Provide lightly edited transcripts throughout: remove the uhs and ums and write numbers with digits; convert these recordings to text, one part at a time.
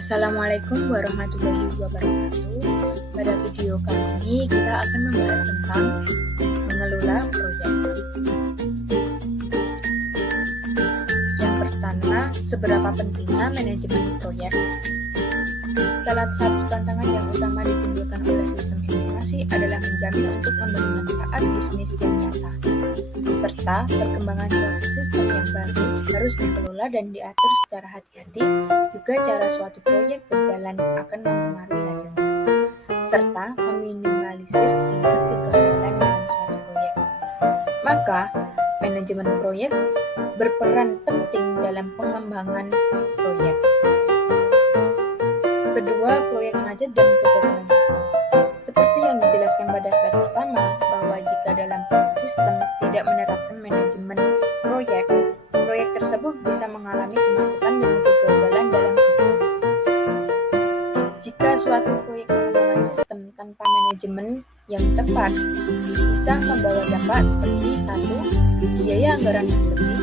Assalamualaikum warahmatullahi wabarakatuh. Pada video kali ini kita akan membahas tentang mengelola proyek. Yang pertama, seberapa pentingnya manajemen proyek? Salah satu tantangan yang utama ditimbulkan oleh sistem informasi adalah menjamin untuk memberi manfaat bisnis yang nyata, serta perkembangan suatu sistem yang baru harus dikelola dan diatur secara hati-hati. Juga cara suatu proyek berjalan akan mempengaruhi hasilnya, serta meminimalisir tingkat kegagalan dalam suatu proyek. Maka, manajemen proyek berperan penting dalam pengembangan proyek. Kedua, proyek macet dan kegagalan sistem. Seperti yang dijelaskan pada slide pertama, bahwa jika dalam sistem tidak menerapkan manajemen proyek, proyek tersebut bisa mengalami kemacetan dan kegagalan dalam sistem. Jika suatu proyek pengembangan sistem tanpa manajemen yang tepat, bisa membawa dampak seperti 1. Biaya anggaran berlebih,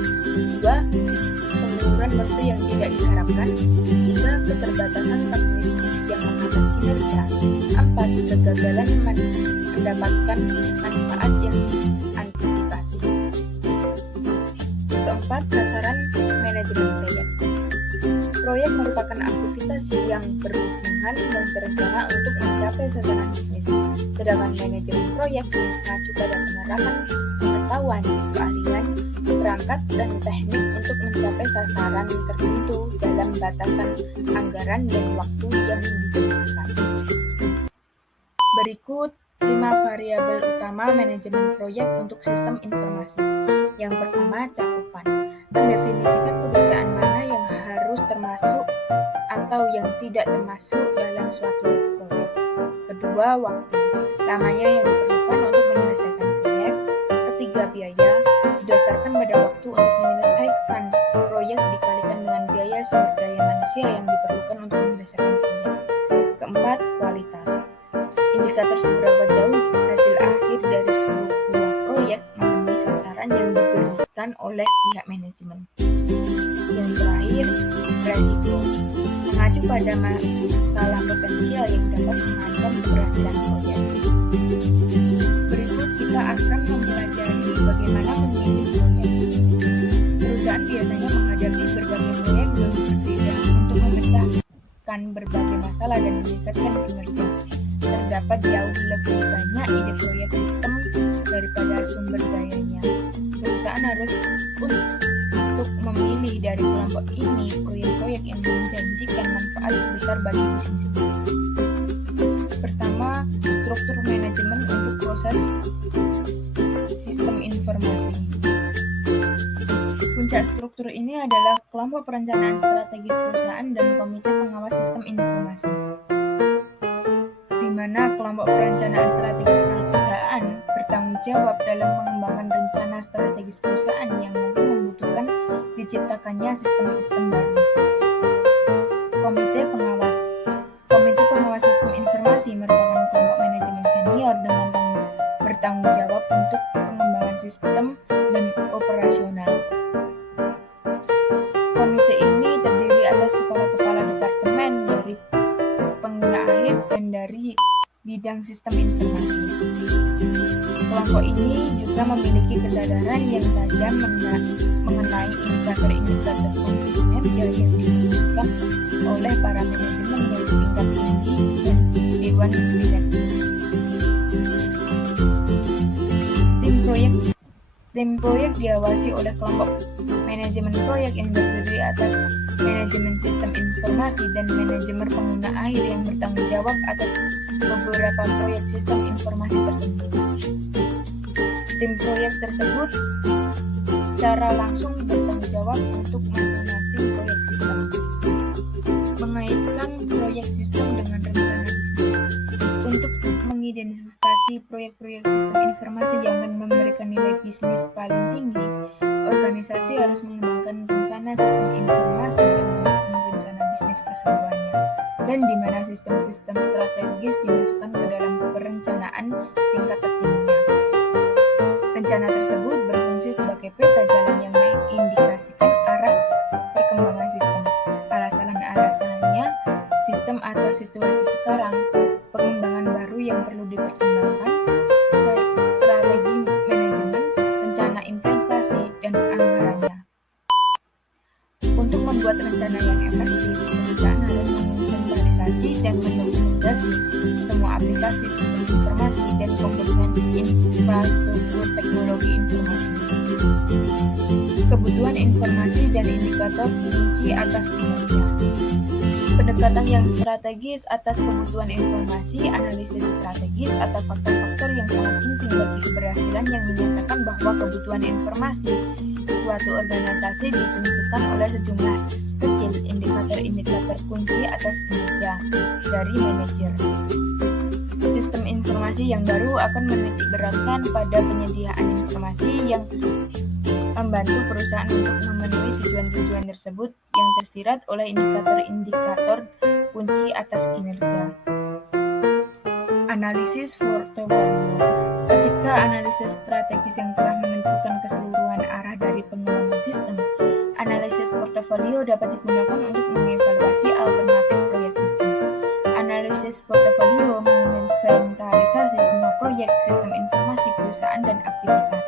2. Pengurangan waktu yang tidak diharapkan, 3. Keterbatasan teknis yang menghambat kinerja, 4. Kegagalan mendapatkan manfaat yang diantisipasi. Keempat, sasaran manajemen proyek. Proyek merupakan aktivitas yang berhubungan dan berencana untuk mencapai sasaran bisnis, sedangkan manajemen proyek mengacu pada penerapan pengetahuan, keahlian, perangkat, dan teknik untuk mencapai sasaran tertentu dalam batasan anggaran dan waktu yang ditentukan. Berikut 5 variabel utama manajemen proyek untuk sistem informasi. Yang pertama, cakupan. Mendefinisikan pekerjaan mana yang harus termasuk atau yang tidak termasuk dalam suatu proyek. Kedua, waktu. Lamanya yang diperlukan untuk menyelesaikan proyek. Ketiga, biaya. Didasarkan pada waktu untuk menyelesaikan proyek dikalikan dengan biaya sumber daya manusia yang diperlukan untuk menyelesaikan proyek. Keempat, kualitas. Indikator seberapa jauh hasil akhir dari sebuah proyek memenuhi sasaran yang diberikan oleh pihak manajemen. Yang terakhir, resiko. Mengacu pada masalah potensial yang dapat mengancam keberhasilan proyek. Berikut kita akan mempelajari bagaimana memilih proyek. Perusahaan biasanya menghadapi berbagai proyek yang berbeda untuk memecahkan berbagai masalah dan meningkatkan kinerja. Terdapat jauh lebih banyak ide proyek sistem daripada sumber dayanya. Perusahaan harus untuk memilih dari kelompok ini proyek-proyek yang menjanjikan manfaat besar bagi bisnisnya. Pertama, struktur manajemen untuk proses sistem informasi. Puncak struktur ini adalah kelompok perencanaan strategis perusahaan dan komite pengawas sistem informasi, di mana kelompok perencanaan strategis perusahaan bertanggung jawab dalam pengembangan rencana strategis perusahaan yang mungkin membutuhkan diciptakannya sistem-sistem baru. Komite pengawas. Komite pengawas sistem informasi merupakan kelompok manajemen senior dengan bertanggung jawab untuk pengembangan sistem dan operasional. Komite ini terdiri atas kepala-kepala departemen dari pengguna akhir dan dari bidang sistem informasi. Kelompok ini juga memiliki kesadaran yang tajam mengenai indikator-indikator kunci kinerja yang dibutuhkan oleh para manajemen yang tingkat tinggi dan dewan direktur. Tim proyek diawasi oleh kelompok manajemen proyek yang terdiri atas manajemen sistem informasi dan manajemen pengguna akhir yang bertanggung jawab atas beberapa proyek sistem informasi tertentu. Tim proyek tersebut secara langsung bertanggung jawab untuk masing-masing proyek sistem. Mengaitkan proyek sistem dengan rencana bisnis. Untuk mengidentifikasi proyek-proyek sistem informasi yang akan memberikan nilai bisnis paling tinggi, organisasi harus mengembangkan rencana sistem informasi yang mendukung rencana bisnis keseluruhannya, dan di mana sistem-sistem strategis dimasukkan ke dalam perencanaan tingkat tertingginya. Rencana tersebut berfungsi sebagai peta jalan yang mengindikasikan arah perkembangan sistem. Alasannya sistem atau situasi sekarang, pengembangan baru yang perlu dipertimbangkan, strategi manajemen, rencana implementasi, dan anggarannya. Untuk membuat rencana yang efektif, perusahaan harus menginventarisasi dan mendokumentasi semua aplikasi sistem informasi dan komponen infrastruktur teknologi informasi. Kebutuhan informasi dan indikator kunci atas kinerja. Pendekatan yang strategis atas kebutuhan informasi, analisis strategis atau faktor-faktor yang sangat penting bagi keberhasilan yang menyatakan bahwa kebutuhan informasi suatu organisasi ditentukan oleh sejumlah kecil indikator-indikator kunci atas kinerja dari manajer. Sistem informasi yang baru akan menitik beratkan pada penyediaan informasi yang membantu perusahaan untuk memenuhi tujuan-tujuan tersebut yang tersirat oleh indikator-indikator kunci atas kinerja. Analisis portofolio. Ketika analisis strategis yang telah menentukan keseluruhan arah dari pengembangan sistem, analisis portofolio dapat digunakan untuk mengevaluasi alternatif proyek sistem. Analisis portofolio menginventarisasi semua proyek sistem informasi perusahaan dan aktivitas,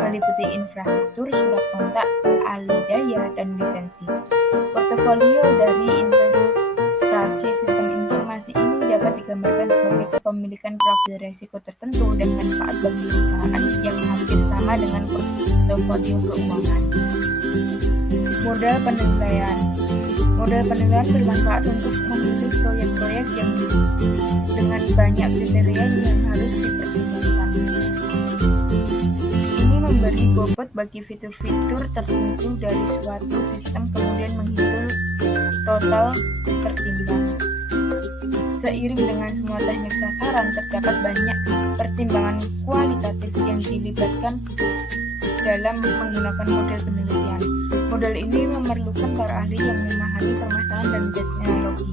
meliputi infrastruktur, surat kontak, alih daya, dan lisensi. Portofolio dari investasi sistem informasi ini dapat digambarkan sebagai kepemilikan profil risiko tertentu dan manfaat bagi perusahaan yang hampir sama dengan portofolio keuangan. Model penilaian. Model penilaian bermanfaat untuk memilih proyek-proyek yang dengan banyak kriteria yang harus dipertimbangkan. Ini memberi bobot bagi fitur-fitur tertentu dari suatu sistem kemudian menghitung total tertimbang. Seiring dengan semua teknik sasaran, terdapat banyak pertimbangan kualitatif yang dilibatkan dalam menggunakan model penelitian. Model ini memerlukan para ahli yang memahami permasalahan dan teknologi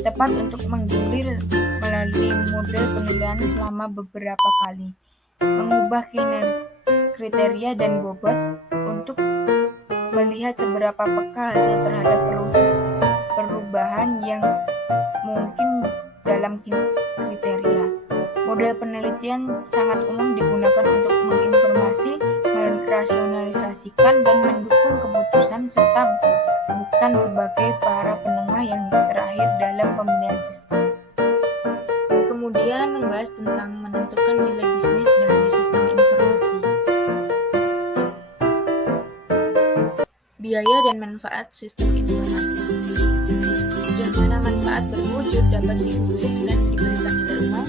tepat untuk menggilir melalui model penilaian selama beberapa kali, mengubah kriteria dan bobot untuk melihat seberapa peka hasil terhadap perubahan yang mungkin dalam kriteria. Model penelitian sangat umum digunakan untuk menginformasi, merasionalisasikan, dan mendukung keputusan serta bukan sebagai para penengah yang terakhir dalam pemilihan sistem. Kemudian membahas tentang menentukan nilai bisnis dari sistem informasi. Biaya dan manfaat sistem informasi. Yang mana manfaat berwujud dapat diukur dan diberikan nilai uang,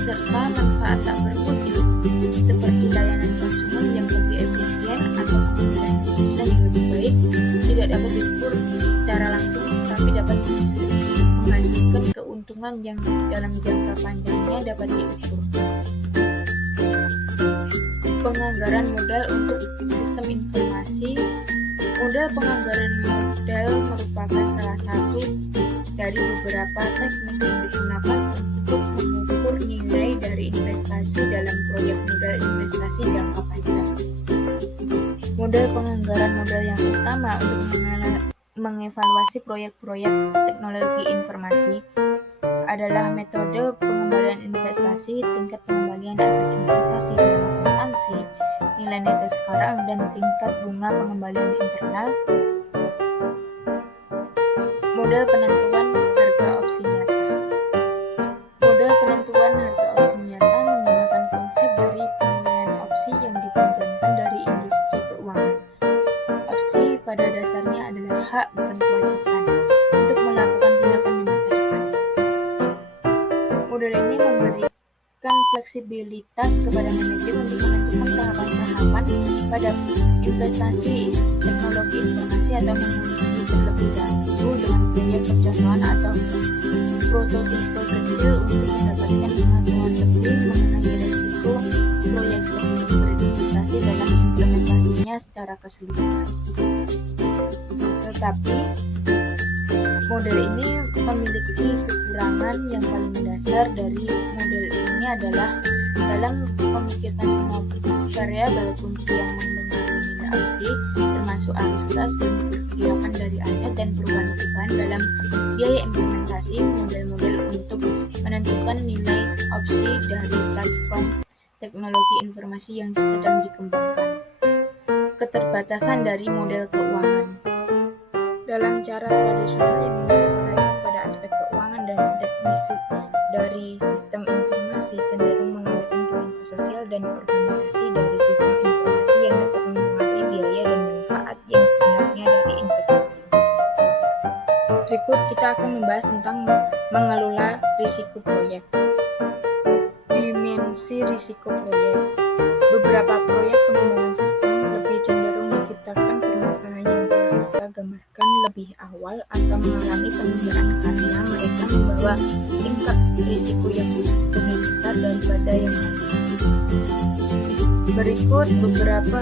serta manfaat tak berwujud seperti layanan konsumen yang lebih efisien atau kemudian keputusan yang lebih baik tidak dapat diukur secara langsung, tapi dapat menghasilkan keuntungan yang dalam jangka panjangnya dapat diukur. Penganggaran modal untuk sistem informasi. Modal penganggaran modal merupakan salah satu dari beberapa teknik yang digunakan untuk mengukur nilai dari investasi dalam proyek modal investasi jangka panjang. Model penganggaran modal yang utama untuk mengevaluasi proyek-proyek teknologi informasi adalah metode pengembalian investasi, tingkat pengembalian atas investasi dalam akuntansi, nilai neto sekarang, dan tingkat bunga pengembalian internal. Model penentuan harga opsi nyata. Model penentuan harga opsi nyata menggunakan konsep dari penilaian opsi yang dipinjamkan dari industri keuangan. Opsi pada dasarnya adalah hak bukan kewajiban untuk melakukan tindakan di masa depan. Model ini memberikan fleksibilitas kepada manajer untuk menentukan tahapan-tahapan pada investasi teknologi informasi atau menguji terlebih dahulu dengan proyek percontohan atau prototipe kecil untuk mendapatkan pengetahuan lebih mengenai risiko proyek sebelum berinvestasi dalam implementasinya secara keseluruhan. Tetapi model ini memiliki kekurangan yang paling mendasar dari model ini adalah dalam memikirkan semua variabel kunci yang mempengaruhi nilai opsi, termasuk arus kas yang diperkirakan dari aset dan perubahan dalam biaya implementasi. implementasi model-model untuk menentukan nilai opsi dari platform teknologi informasi yang sedang dikembangkan. Keterbatasan dari model keuangan. Dalam cara tradisional yang menitik beratkan pada aspek keuangan dan teknis dari sistem informasi, cenderung mengabaikan dimensi sosial dan organisasi dari sistem informasi yang dapat mempengaruhi biaya dan manfaat yang sebenarnya dari investasi. Berikut kita akan membahas tentang mengelola risiko proyek. Dimensi risiko proyek. Beberapa proyek pengembangan sistem lebih cenderung menciptakan permasalahan yang telah kita gambarkan lebih awal atau mengalami penundaan karena mereka membawa tingkat risiko yang lebih besar daripada yang lainnya. Berikut beberapa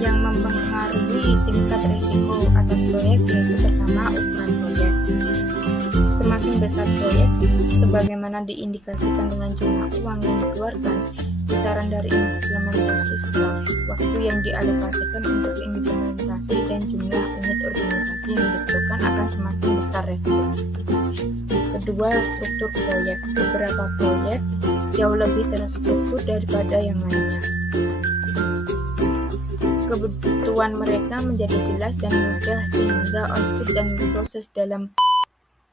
yang mempengaruhi tingkat risiko atas proyek, yaitu pertama, ukuran proyek. Semakin besar proyek, sebagaimana diindikasikan dengan jumlah uang yang dikeluarkan, besaran dari implementasi staf, waktu yang dialokasikan untuk implementasi, dan jumlah unit organisasi yang diperlukan akan semakin besar resikonya. Kedua, struktur proyek. Beberapa proyek jauh lebih terstruktur daripada yang lainnya. Kebutuhan mereka menjadi jelas dan mudah sehingga output dan proses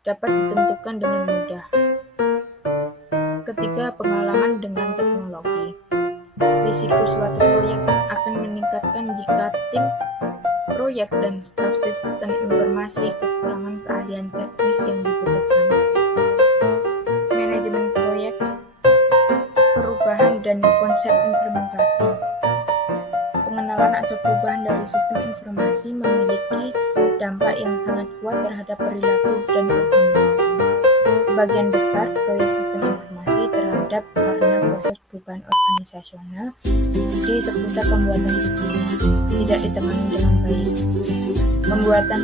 dapat ditentukan dengan mudah. Ketiga, pengalaman dengan teknologi. Risiko suatu proyek akan meningkatkan jika tim proyek dan staf sistem informasi kekurangan keahlian teknis yang dibutuhkan. Manajemen proyek, perubahan dan konsep implementasi. Pengenalan atau perubahan dari sistem informasi memiliki dampak yang sangat kuat terhadap perilaku dan organisasi. Sebagian besar proyek sistem informasi terhadap karena proses perubahan organisasional di seputar pembuatan sistemnya tidak ditangani dengan baik. Pembuatan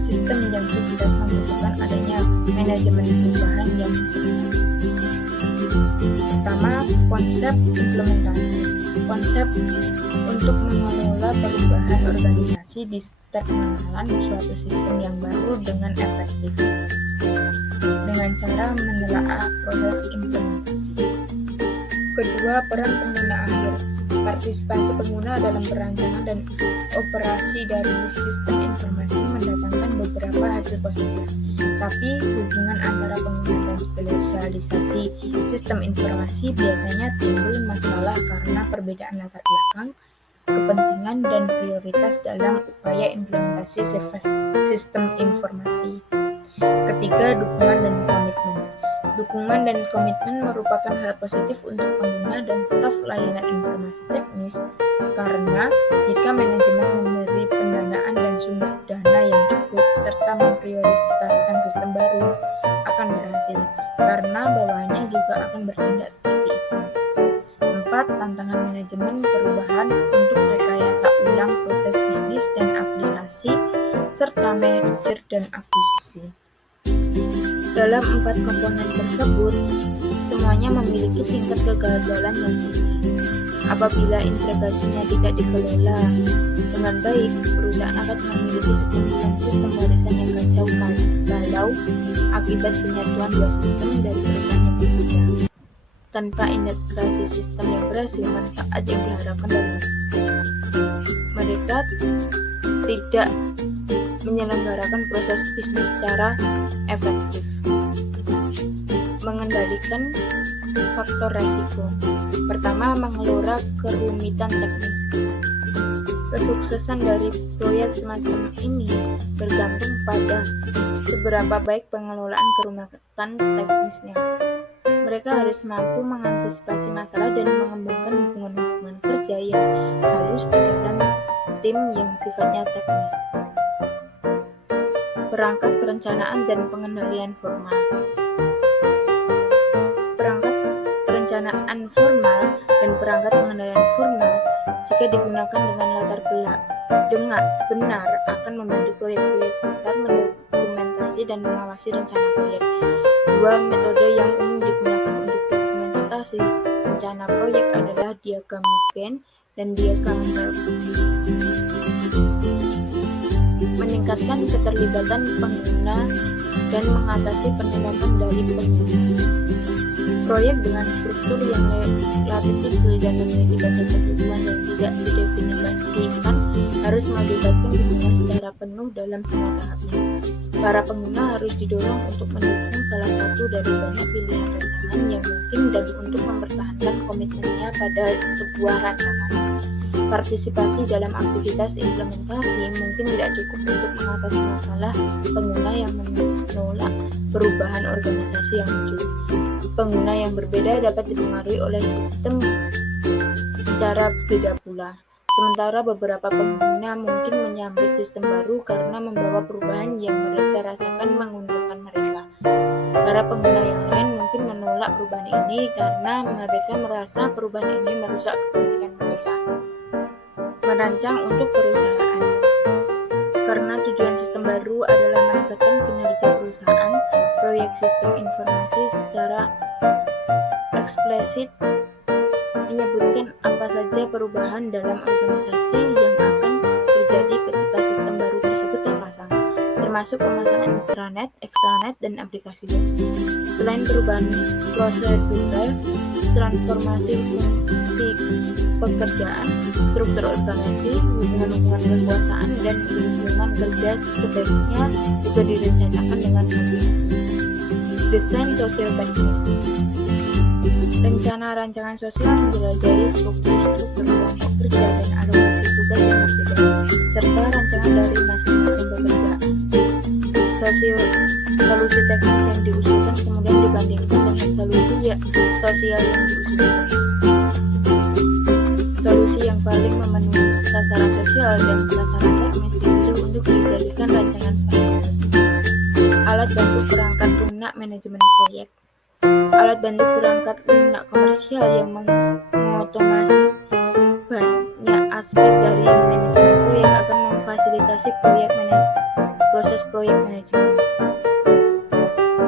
sistem yang sukses membutuhkan adanya manajemen perubahan yang pertama, konsep implementasi. Konsep untuk mengelola perubahan organisasi di seputar pengenalan suatu sistem yang baru dengan efektif dengan cara menelaah proses implementasi. Kedua, peran pengguna akhir. Partisipasi pengguna dalam perancangan dan operasi dari sistem informasi mendatangkan beberapa hasil positif, tapi hubungan antara pengguna dan spesialisasi sistem informasi biasanya timbul masalah karena perbedaan latar belakang, kepentingan, dan prioritas dalam upaya implementasi sistem informasi. Ketiga, dukungan dan komitmen. Dukungan dan komitmen merupakan hal positif untuk pengguna dan staf layanan informasi teknis karena jika manajemen memberi pendanaan dan sumber dana yang cukup serta memprioritaskan sistem baru akan berhasil karena bawahannya juga akan bertindak seperti itu. 4. Tantangan manajemen perubahan untuk rekayasa ulang proses bisnis dan aplikasi serta merger dan akuisisi. Dalam 4 komponen tersebut, semuanya memiliki tingkat kegagalan yang tinggi. Apabila integrasinya tidak dikelola dengan baik, perusahaan akan memiliki sekumpulan sistem warisan yang kacau balau akibat penyatuan dua sistem dari perusahaan yang berbeda. Tanpa integrasi sistem yang berhasil, manfaat yang diharapkan dari mereka tidak menyelenggarakan proses bisnis secara efektif. Mengendalikan faktor resiko. Pertama, mengelola kerumitan teknis. Kesuksesan dari proyek semacam ini bergantung pada seberapa baik pengelolaan kerumitan teknisnya. Mereka harus mampu mengantisipasi masalah dan mengembangkan hubungan-hubungan kerja yang halus di dalam tim yang sifatnya teknis. Perangkat perencanaan dan pengendalian formal. Perangkat perencanaan formal dan perangkat pengendalian formal jika digunakan dengan latar benar akan membantu proyek-proyek besar mendokumentasi dan mengawasi rencana proyek. Dua metode yang umum digunakan untuk dokumentasi rencana proyek adalah diagram Gantt dan diagram Curve. Meningkatkan keterlibatan pengguna dan mengatasi penolakan dari pengguna. Proyek dengan struktur yang relatif kecil dan memiliki banyak kebutuhan yang tidak didefinisikan harus melibatkan pengguna secara penuh dalam semua tahapnya. Para pengguna harus didorong untuk mendukung salah satu dari banyak pilihan rancangan yang mungkin dan untuk mempertahankan komitmennya pada sebuah rancangan. Partisipasi dalam aktivitas implementasi mungkin tidak cukup untuk mengatasi masalah pengguna yang menolak perubahan organisasi yang muncul. Pengguna yang berbeda dapat dipengaruhi oleh sistem secara beda pula. Sementara beberapa pengguna mungkin menyambut sistem baru karena membawa perubahan yang mereka rasakan menguntungkan mereka. Para pengguna yang lain mungkin menolak perubahan ini karena mereka merasa perubahan ini merusak kepentingan mereka. Merancang untuk perusahaan. Karena tujuan sistem baru adalah meningkatkan kinerja perusahaan, proyek sistem informasi secara eksplisit menyebutkan apa saja perubahan dalam organisasi yang akan terjadi ketika sistem baru tersebut terpasang, termasuk pemasangan intranet, extranet, dan aplikasi web. Selain perubahan prosedural, transformasi fungsi pekerjaan, struktur organisasi, hubungan kekuasaan, dan lingkungan kerja sebaiknya juga direncanakan dengan hati-hati. Desain sosial teknis. Rencana rancangan sosial menjelajahi struktur-struktur kelompok kerja dan alokasi tugas yang berbeda, serta rancangan dari masing-masing pekerjaan. Solusi teknis yang diusulkan kemudian dibandingkan dengan solusi sosial yang diusulkan. Solusi yang paling memenuhi sasaran sosial dan sasaran teknis dipilih untuk dijadikan rancangan final. Alat bantu perangkat lunak manajemen proyek. Alat bantu perangkat lunak komersial yang mengotomasi banyak aspek dari manajemen proyek akan memfasilitasi proses proyek manajemen.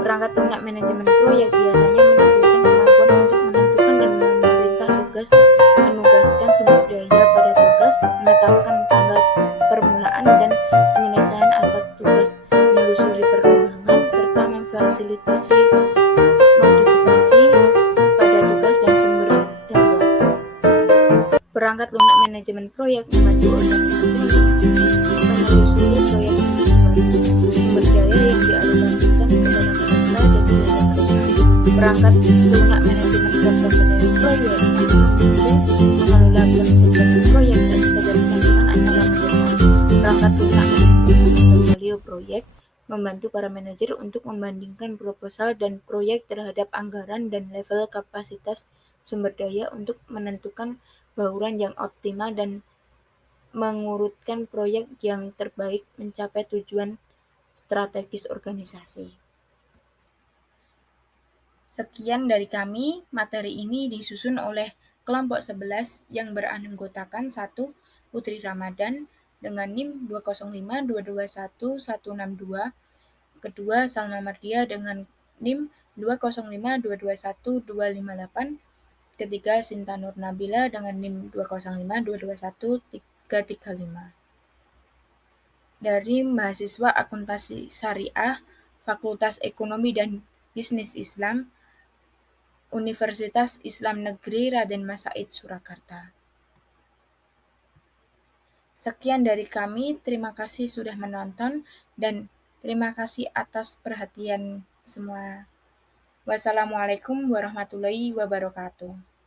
Perangkat lunak manajemen proyek biasanya menampilkan kemampuan untuk menentukan dan menugaskan sumber daya pada tugas, menetapkan tanggal permulaan dan penyelesaian atas tugas, menelusuri perkembangan, serta memfasilitasi modifikasi pada tugas dan sumber daya. Perangkat lunak manajemen proyek membantu organisasi menelusuri proyek sumber daya yang dialokasikan kepada mereka dan biaya mereka. Perangkat lunak manajemen proyek mengelola proyek dan ketergantungan antara mereka. Perangkat lunak manajemen portfolio proyek membantu para manajer untuk membandingkan proposal dan proyek terhadap anggaran dan level kapasitas sumber daya untuk menentukan bauran yang optimal dan mengurutkan proyek yang terbaik mencapai tujuan strategis organisasi. Sekian dari kami. Materi ini disusun oleh kelompok 11 yang beranggotakan 1. Putri Ramadan dengan NIM 205221162, kedua Salma Mardia dengan NIM 205221258, ketiga Sinta Nur Nabila dengan NIM 205221335. Dari mahasiswa Akuntansi Syariah, Fakultas Ekonomi dan Bisnis Islam, Universitas Islam Negeri Raden Mas Said Surakarta. Sekian dari kami, terima kasih sudah menonton dan terima kasih atas perhatian semua. Wassalamualaikum warahmatullahi wabarakatuh.